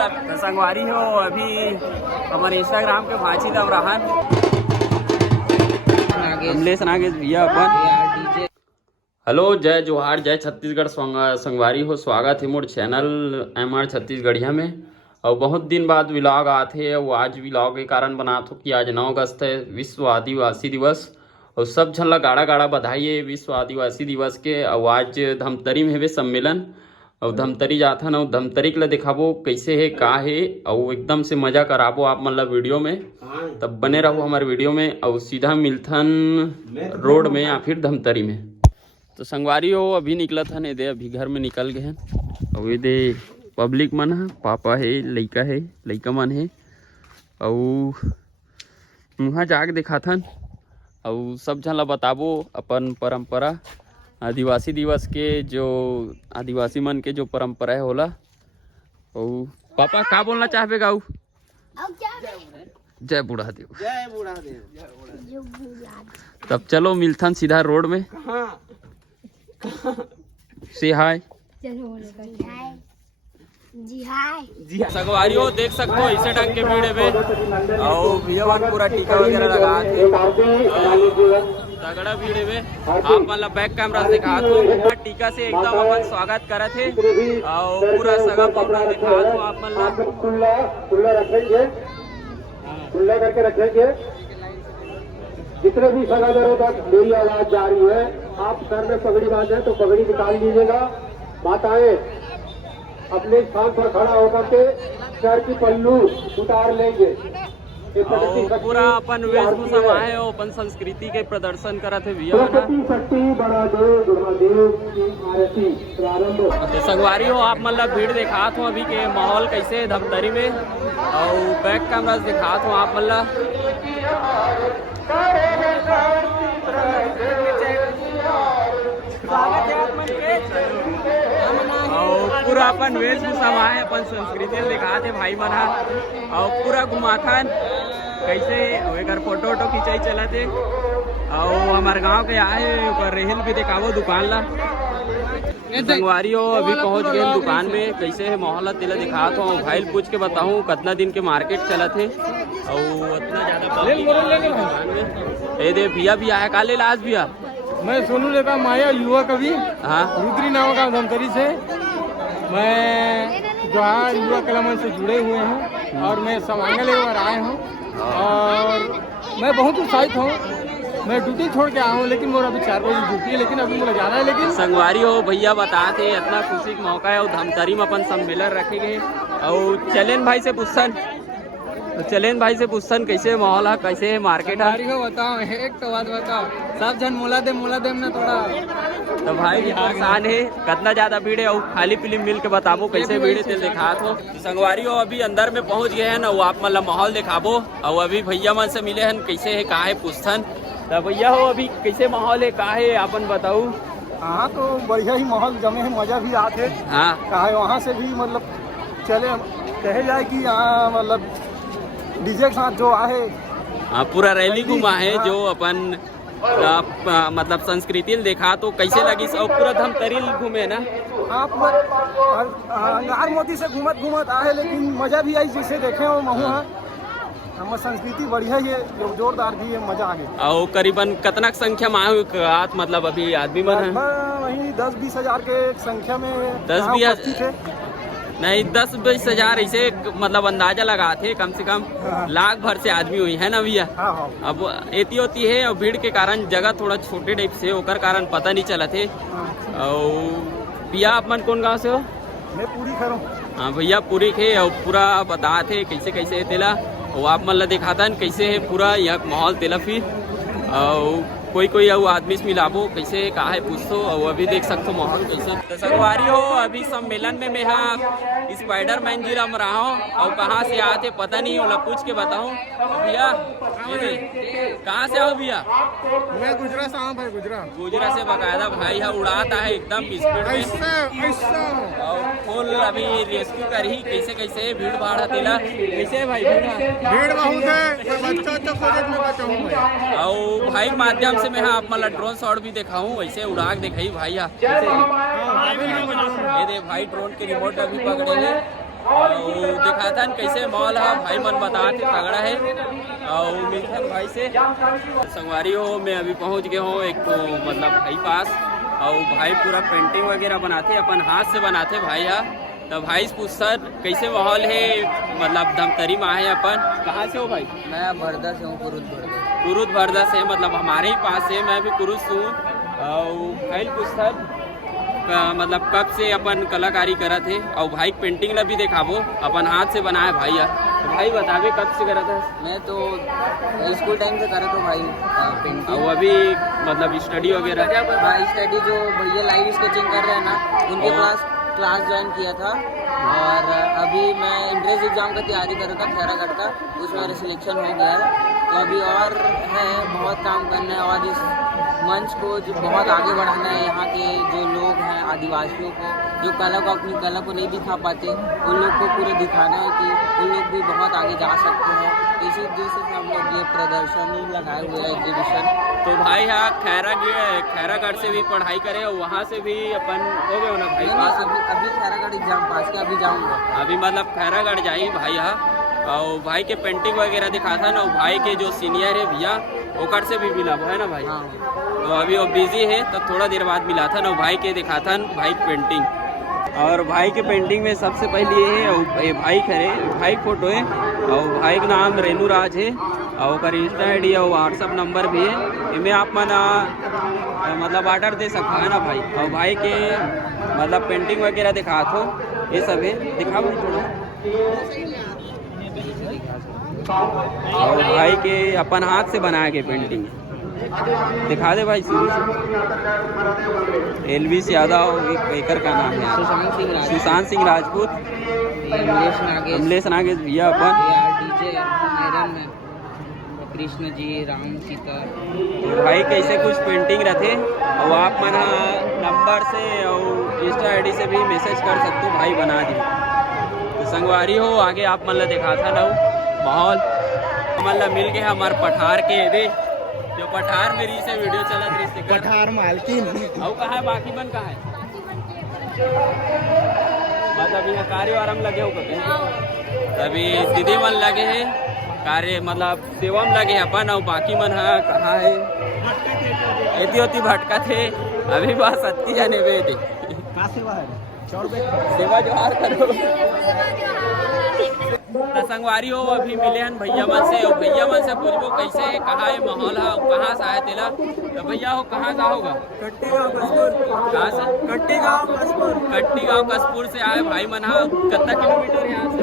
तो संगवारी हो अभी हमारे इंस्टाग्राम के भाची दम रहन कमलेश नागेश भैया अपन। हेलो जय जोहार जय छत्तीसगढ़ संगवारी हो, स्वागत है मोर चैनल MR छत्तीसगढ़िया में। और बहुत दिन बाद व्लॉग आते और आज व्लॉग के कारण बनात हो कि आज 9 अगस्त है विश्व आदिवासी दिवस और सब झन ला गाड़ा गाड़ा बधाई है विश्व आदिवासी दिवस के। और आज धमतरी में हेवे सम्मेलन और धमतरी जाथन और धमतरी के दिखाबो कैसे है का है और एकदम से मजा कराबो आप मतलब वीडियो में, तब बने रहो हमारे वीडियो में। और सीधा मिलथन रोड में या फिर धमतरी में। तो संगवारी हो अभी निकला था नहीं दे, अभी घर में निकल गए हैं और ये दे पब्लिक मन है, पापा है लइका मन है और वहाँ जाके देखा थन और सब झन ला बताबो अपन परंपरा आदिवासी दिवस के, जो आदिवासी मन के जो परंपरा है होला। और पापा का बोलना चाहबे गाऊ? जय बूढ़ा देव। जय बूढ़ा देव। तब चलो मिलथन सीधा रोड में। से हाय जी हाय जी संगवारी हो देख सकते हो ऐसे ढंग के भीड़ में और भैया पूरा टीका वगैरह लगा के तगड़ा भीड़ में आप मतलब बैक कैमरा दिखा दो टीका से एकदम अपन स्वागत करत है और पूरा सगा पकड़ा दिखा दो आप मतलब खुला रखेंगे, खुला करके रखेंगे। जितने भी सगादरों तक मेरी आवाज जा रही है, आप सर में पगड़ी बांधे तो पगड़ी निकाल लीजिएगा। माताएं अपने स्थान पर खड़ा होकर के सर की पल्लू उतार लेंगे। पूरा अपन वेशभूषा है अपन संस्कृति के प्रदर्शन करत है भैया। तो संगवारी हो आप मतलब भीड़ दिखात हो अभी के माहौल कैसे धमतरी में और बैक कैमरा दिखात हो आप मतलब और पूरा अपन वेशभूषा है अपन संस्कृति दिखाते भाई मना और पूरा घुमाथन कैसे एक फोटो वोटो खिंचाई चलते और हमारे गांव के आए रेहल भी दिखावो दुकान ला। संगवारी हो अभी पहुंच गए दुकान में, कैसे है माहौल तेला दिखात हो भाई पूछ के बताऊं कितना दिन के मार्केट चलत है और उतना ज्यादा दे भैया भी आया काले लाज भैया। मैं सोनू लेता माया युवा कवि, हाँ रुद्री नाव का धमतरी से। मैं जोहार युवा कला मंच से जुड़े हुए हैं और मैं समांगल लेकर आए हूँ और मैं बहुत उत्साहित हूँ। मैं ड्यूटी छोड़ के आया हूँ लेकिन मेरा अभी 4 बजे ड्यूटी है, लेकिन अभी मुझे जाना है। लेकिन संगवारी हो भैया बताते इतना खुशी का मौका है और धमतरी में अपन सम्मेलन रखे गए और चलेन भाई से पूछन कैसे माहौल है कैसे है मार्केट है बताओ एक तो बात बताओ, सब जन मोला दे ना थोड़ा। तो भाई परेशान है कितना ज्यादा भीड़ है और खाली फिल्म मिल के बताबो कैसे भीड़ है दिखा हो। संगवारी हो अभी अंदर में पहुंच गए हैं ना, वो आप मतलब माहौल दिखाबो और अभी भैया मन से मिले हैं कैसे है कहा है पूछन। तो भैया हो अभी कैसे माहौल है कहा है अपन बताऊ? हाँ तो बढ़िया ही माहौल जमे है, मजा भी आते। हाँ कहा वहाँ से भी मतलब चले कहे जाए कि यहाँ मतलब डीजे के साथ जो आहे हाँ पूरा रैली घुमा है जो अपन मतलब संस्कृति देखा तो कैसे लगी और पूरा धमतरी घूमे ना। आप अंगार मोती से घूमत आहे, लेकिन मजा भी आई जिसे देखे हो महू है। हमारी संस्कृति बढ़िया है, जोरदार भी है, मजा आ गया। और करीबन कितना संख्या में आत मतलब अभी आदमी मन है वही 10-20 हजार के संख्या में 10-20 नहीं 10-20 हजार ऐसे मतलब अंदाजा लगाते कम से कम लाख भर से आदमी हुई है ना भैया। अब एती होती है और भीड़ के कारण जगह थोड़ा छोटे टाइप से होकर कारण पता नहीं चला थे। और भैया आप मन कौन गाँव से हो? मैं पूरी खरूं। हाँ भैया पूरी खे और पूरा बताते कैसे कैसे तेला और आप मतलब दिखाता है कैसे है पूरा यहाँ माहौल तेला फिर और कोई आदमी से मिलाबो कैसे कहा है पूछो और अभी देख सकते हो माहौल कैसे। तो संगवारी हो अभी सम्मेलन में मैं हाँ स्पाइडरमैन जिला में रहा हूँ और कहाँ से आते पता नहीं होला पूछ के बताऊँ। भैया कहाँ से आओ भैया? मैं गुजरात से आऊँ भाई, गुजरात से बकायदा भाई है उड़ाता है एकदम स्पीड में और फुल अभी रेस्क्यू कर ही कैसे कैसे भीड़ भाड़ तेला कैसे भाई भीड़ बहुत है, बच्चा प्रोजेक्ट में बचाऊँ भाई। और भाई माध्यम से मैं आप मतलब ड्रोन शॉट भी दिखाऊं वैसे उड़ा के दिखाई भाई ये दे भाई ड्रोन के रिमोट अभी पकड़े हैं और दिखाता कैसे मॉल है भाई मन बताते तगड़ा है। और मिलते भाई से संगवारी हो। मैं अभी पहुंच गया हूँ एक तो मतलब भाई पास। और भाई पूरा पेंटिंग वगैरह बनाते अपन हाथ से बनाते भाई है। तो भाई पूछता कैसे माहौल है मतलब धमतरी में आए अपन। कहाँ से हो भाई? मैं भरदा से हूँ, कुरुद भरदा से मतलब हमारे ही पास है। मैं भी कुरुद से हूँ। और भाई पूछता मतलब कब से अपन कलाकारी करा थे। और भाई पेंटिंग ला भी दिखाबो अपन हाथ से बनाए भाई यार। तो भाई बतावे कब से करा था? मैं तो स्कूल टाइम से करा तो भाई पेंटिंग। और अभी मतलब स्टडी वगैरह? भाई स्टडी जो भैया लाइव स्केचिंग कर रहे हैं ना उनके क्लास ज्वाइन किया था। और अभी मैं इंट्रेंस एग्जाम का तैयारी कर रहा था खैरागढ़ का, उसमें मेरा सिलेक्शन हो गया है। तो अभी और है बहुत काम करना है और इस मंच को जो बहुत आगे बढ़ाना है। यहाँ के जो लोग हैं आदिवासियों को जो कला को अपनी कला को नहीं दिखा पाते उन लोग को पूरे दिखाना है कि उन लोग भी बहुत आगे जा सकते हैं। इसी उद्देश्य से हम लोग ये प्रदर्शनी लगाए हुए हैं, एग्जीबिशन। तो भाई यहाँ खैरागढ़ से भी पढ़ाई करे और वहाँ से भी अपन हो गए ना भाई पास? अभी खैरागढ़ एग्जाम पास के अभी जाऊँगा। अभी मतलब खैरागढ़ जाई भाई यहाँ। और भाई के पेंटिंग वगैरह दिखा था ना। भाई के जो सीनियर है भैया ओकर से भी मिला है ना भाई? हाँ। तो अभी वो बिजी है तो थोड़ा देर बाद मिला था ना। भाई के दिखा था भाई पेंटिंग। और भाई के पेंटिंग में सबसे पहले ये भाई खड़े भाई फोटो है। और भाई का नाम रेनू राज है। और इंस्टा ID और व्हाट्सअप नंबर भी है। इनमें आप मना मतलब ऑर्डर दे सकता है ना भाई। और भाई के मतलब पेंटिंग वगैरह दिखा दो ये सब है। दिखा थोड़ा। और भाई के अपन हाथ से बनाए के पेंटिंग दिखा दे भाई शुरू से। एलविस यादव एकर का नाम है सुशांत सिंह राजपूत, अमलेश नागेश भैया अपन डीजे आयरन में कृष्ण जी राम सीता। तो भाई कैसे कुछ पेंटिंग रहते और आप मना नंबर से और इंस्टा ID से भी मैसेज कर सकते हो भाई बना दी। तो संगवारी हो आगे आप मतलब दिखा था ना माहौल मतलब मिल गए हमारे पठार के दे जो पठार में री से वीडियो चला दृश्य पठार मालकिन और कहा है बाकी बन कहा है मतलब यहाँ कार्य आराम लगे हो कभी अभी दीदी मन लगे है कार्य मतलब सेवा में लगे अपन। और बाकी मन कहाँ है एती होती भटका थे अभी बस 30 जने वे थे सेवा जोहार करो। तो संगवारी हो अभी मिले हैं भैया मन से। और भैया मन से पूछबो कैसे है कहाँ है माहौल है कहाँ से आए तेला। तो भैया हो कहाँ का होगा? कहाँ से? कट्टी गाँव कसपुर से आए भाई मन। कितना किलोमीटर है यहाँ से?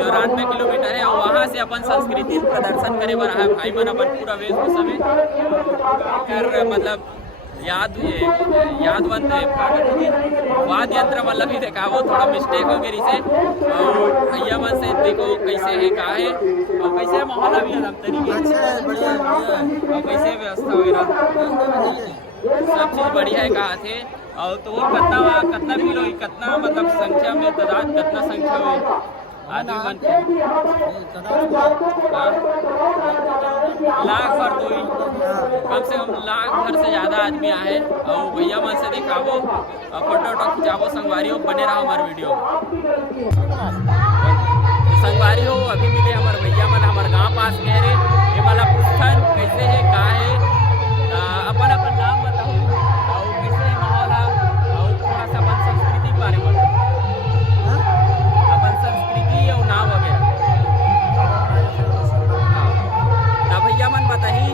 94 किलोमीटर है। और वहाँ से अपन संस्कृति प्रदर्शन करे बर आए भाई मन। अपन पूरा वेशभूषा में कर मतलब यादवंत वाद्य यंत्र वाला भी देखा वो थोड़ा मिस्टेक हो गई से। और भैया मन से देखो कैसे है कहा है और कैसे माहौल अभी अलग तरीके और कैसे व्यवस्था वगैरह सब चीज़ बढ़िया है कहा थे। और तो वो कितना भी लोग कितना मतलब संख्या में तादाद कितना संख्या में आदमी बन लाख भर तो कम से कम लाख भर से ज़्यादा आदमी आए। और भैया मन से दिखावो और फोटो खिंचावो संगवारी हो बने रहो हमारे वीडियो। तो संगवारी हो अभी मिले हमारे भैया मन हमारे गाँव पास कह रहे ये वाला पुस्तन कैसे है कहाँ है अपन अपन नाम बताओ और कैसे है माहौल है और थोड़ा सा अपन संस्कृति के बारे में बताओ अपन संस्कृति और नाम वगैरह। हाँ भैया मन बताही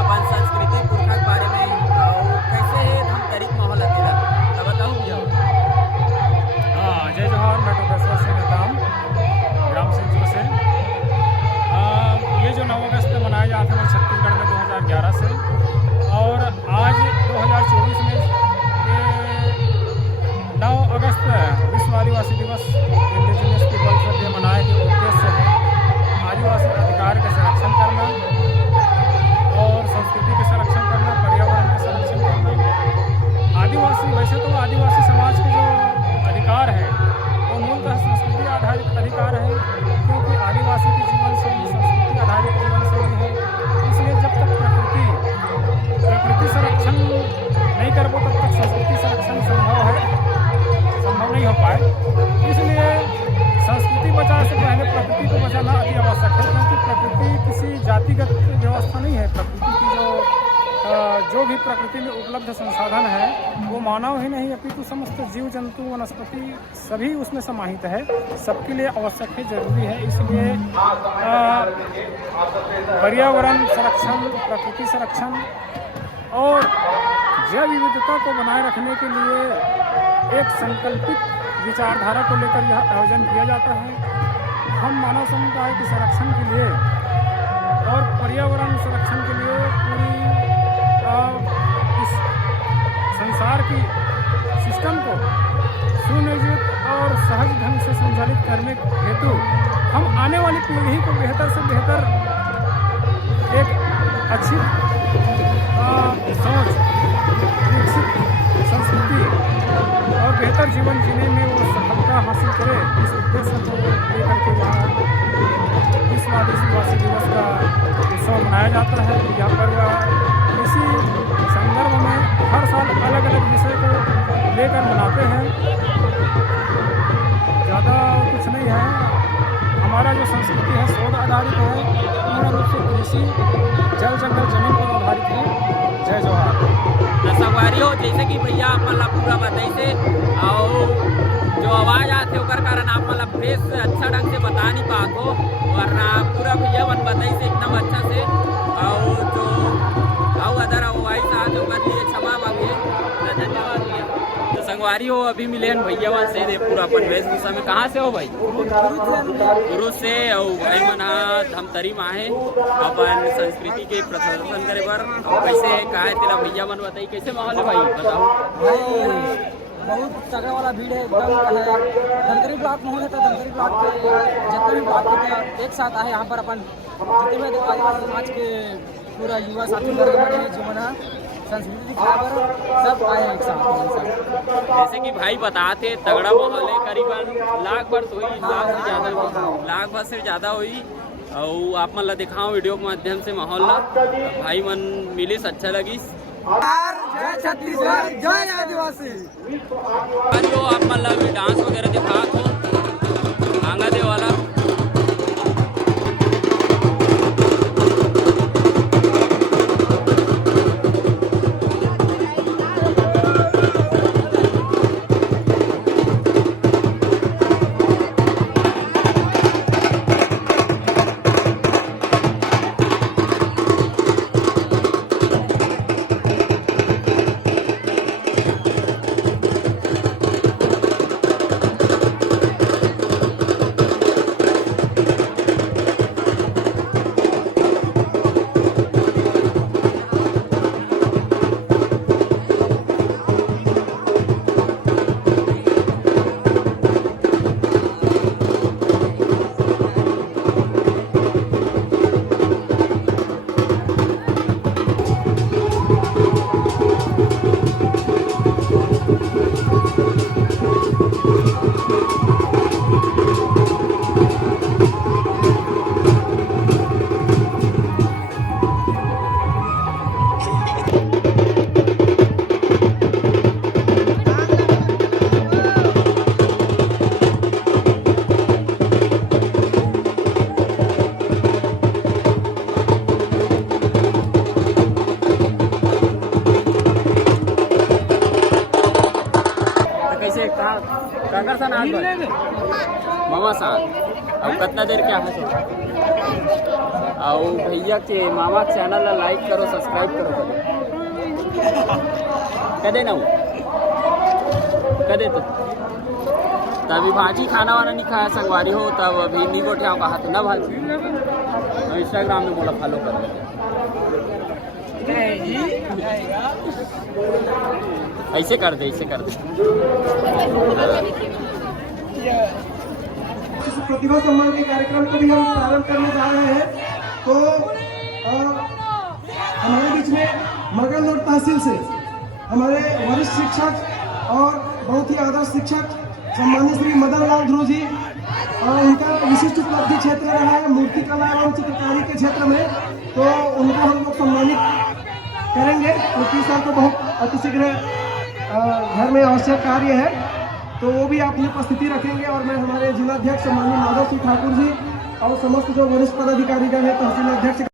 अपन संस्कृति पुरखा के बारे में और कैसे है धमतरी माहौल अकेला तो बताऊँ भैया। हाँ जय जोहार। मैं डॉक्टर सिंह नाम ग्राम सिंह से। ये जो 9 अगस्त में मनाया जाता है छत्तीसगढ़ में 2011 से और आज 2024 में ये 9 अगस्त विश्व आदिवासी दिवस इंडिजिनियस पीपल्स डे मनाए के उद्देश्य है आदिवासी अधिकार के संरक्षण करना और संस्कृति के संरक्षण करना, पर्यावरण के संरक्षण करना। आदिवासी वैसे तो आदिवासी समाज के जो अधिकार है वो मूलतः संस्कृति आधारित अधिकार है क्योंकि आदिवासी की जीवन शैली संस्कृति आधारित जीवन शैली है। इसलिए जब तक प्रकृति संरक्षण नहीं कर पाओ तब तक संस्कृति संरक्षण संभव नहीं हो पाए। इसलिए जातिगत व्यवस्था नहीं है। प्रकृति की जो भी प्रकृति में उपलब्ध संसाधन है वो मानव ही नहीं अपितु समस्त जीव जंतु वनस्पति सभी उसमें समाहित है, सबके लिए आवश्यक है, जरूरी है। इसलिए पर्यावरण संरक्षण, प्रकृति संरक्षण और जैव विविधता को बनाए रखने के लिए एक संकल्पित विचारधारा को लेकर यह आयोजन किया जाता है। हम मानव समुदाय के संरक्षण के लिए और पर्यावरण संरक्षण के लिए पूरी इस संसार की सिस्टम को सुनियोजित और सहज ढंग से संचालित करने हेतु हम आने वाली पीढ़ी को बेहतर से बेहतर एक अच्छी सोच, विकसित संस्कृति और बेहतर जीवन जीने में वो सफलता हासिल करे, इस उद्देश्य को लेकर के यहाँ विश्व आदिवासी दिवस का उत्सव मनाया जाता है। यहाँ पर इसी संदर्भ में हर साल अलग अलग विषय को लेकर मनाते हैं। ज़्यादा कुछ नहीं है, हमारा जो संस्कृति है शोध आधारित है, पूर्ण रूप से कृषि, जल जंगल जमीन पर आधारित है। जय जोहार। संगवारी हो जैसे कि भैया आप मतलब पूरा बताई से और जो आवाज़ आते ओकर कारण आप मतलब फ्रेश अच्छा ढंग से बता नहीं पाते हो, वरना पूरा भैया बन बताई से एकदम अच्छा से और जो आओ अदर आवाज़ आते ओकर लिए क्षमा मांगिए। धन्यवाद भैया। तो संगवारी हो अभी मिले हैं भैया वन से दे पूरा अपन वेशभूषा में। कहाँ से हो भाई? गुरु से और भाई मना धमतरी में आए अपन संस्कृति के प्रदर्शन करे पर। कैसे है कहा है तेरा भैया मन बताई कैसे माहौल है भाई बताओ? बहुत तगड़ा वाला भीड़ है एकदम। धमतरी ब्लॉक में होता है, धमतरी ब्लॉक के जितने भी ब्लॉक होते हैं एक साथ आए यहाँ पर अपन जितने भी आदिवासी समाज के पूरा युवा साथी जीवन संस्कृति दिखाया पर सब आए एक साथ। जैसे कि भाई बताते तगड़ा माहौल है, करीबन लाख वर्ष हुई, लाख वर्ष से ज़्यादा हुई और आप मतलब दिखाओ वीडियो के माध्यम से माहौल ला भाई मन मिलिस अच्छा लगिस। जय छत्तीसगढ़, जय आदिवासी। जो आप मतलब डांस वगैरह दिखा तो आंगा दे वाला काकर सा नाम मामा साहब अब कितना देर क्या है और भैया के मामा चैनल ला लाइक करो सब्सक्राइब करो कदे ना कदे तो तभी भाजी खाना वाना नहीं खाया संगवारी हो तब अभी नहीं गोठे आओ कहा तो ना भाजी इंस्टाग्राम में बोला फॉलो कर ऐसे कर दे ऐसे कर दे। प्रतिभा सम्मान के कार्यक्रम को भी हम प्रारंभ करने जा रहे हैं। तो हमारे बीच में मगरलोड तहसील से हमारे वरिष्ठ शिक्षक और बहुत ही आदर्श शिक्षक सम्मानित श्री मदन लाल ध्रुव जी, उनका विशिष्ट उपलब्धि क्षेत्र रहा है मूर्ति कला एवं चित्रकारी के क्षेत्र में, तो उनको हम लोग सम्मानित करेंगे क्योंकि सर को बहुत अतिशीघ्र घर में आवश्यक कार्य है, तो वो भी अपनी उपस्थिति रखेंगे। और मैं हमारे जिलाध्यक्ष माननीय माधव सिंह ठाकुर जी और समस्त जो वरिष्ठ पदाधिकारी गण है तहसील अध्यक्ष